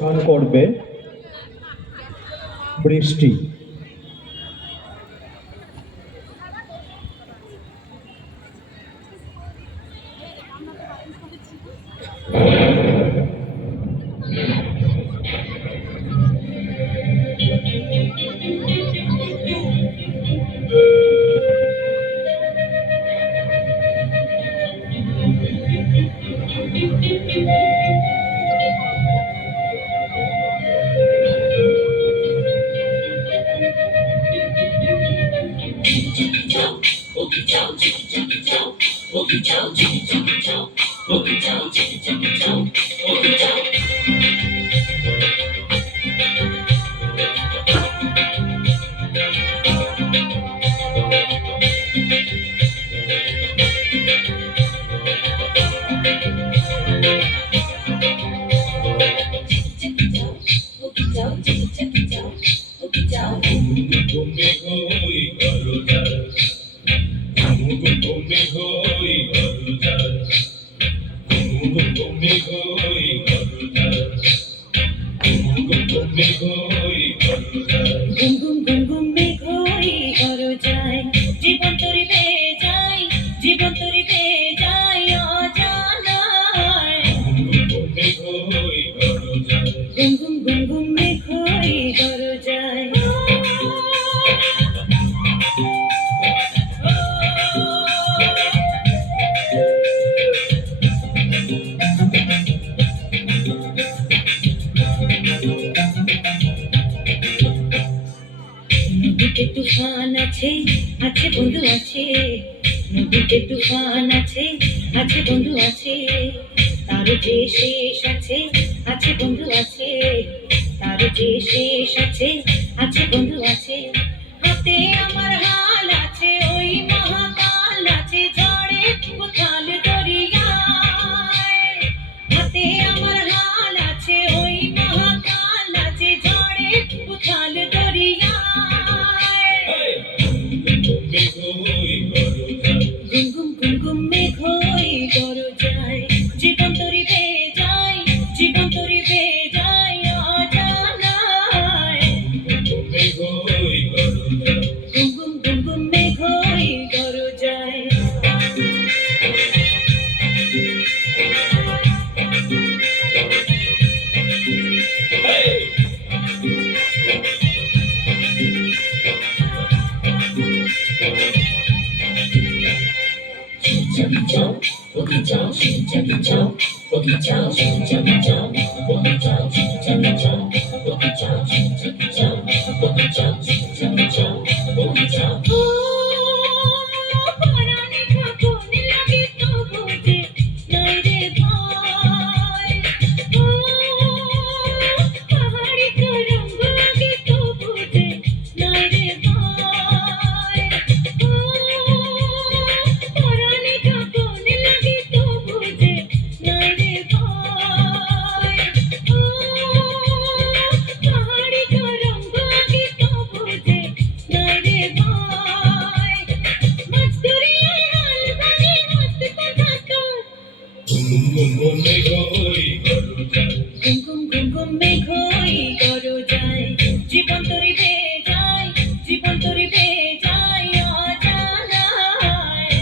স্নান করবে বৃষ্টি। জীবন তরি পেয়ে যাই, জীবন তরি পেয়ে যাই অজানায়। ঘুম ঘুম ঘুম ঘুম মেঘ হই দরজায়। নদীতে তুফান আছে, আছে বন্ধু আছে। নদীতে তুফান আছে, আছে বন্ধু আছে। তার যে শেষ আছে, আছে বন্ধু আছে। তার যে শেষ আছে, আছে বন্ধু আছে। হাতে আমার হাল আছে, ওই মহাকাল আছে ঝড়ে উথাল দরিয়ায়। হাতে আমার হাল আছে, ওই মহাকাল আছে ঝড়ে উথাল দরিয়ায়। ঘুম ঘুম ঘুম ঘুম মেঘ হই দরজায়। জীবন তরি পেয়ে যাই, জীবন তরি পেয়ে যাই অজানায়। ঘুম ঘুম ঘুম ঘুম মেঘ হই দরজায়। পরাণে কখন লাগে তো বুঝে নাই রে ভাই। পাহাড়ি তরঙ্গ লাগে তো বুঝে নাই রে ভাই। পরাণে কখন লাগে তো বুঝে নাই রে ভাই। পাহাড়ি তরঙ্গ লাগে তো বুঝে নাই রে ভাই। মাছ দরিয়ায় হাল বাড়ি হাত কথা তোর। ঘুম ঘুম ঘুম ঘুম মেঘ হই দরজায়। জীবন তরি পেয়ে যাই, জীবন তরি পেয়ে যাই অজানায়।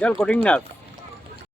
জল কোটিং নার্স।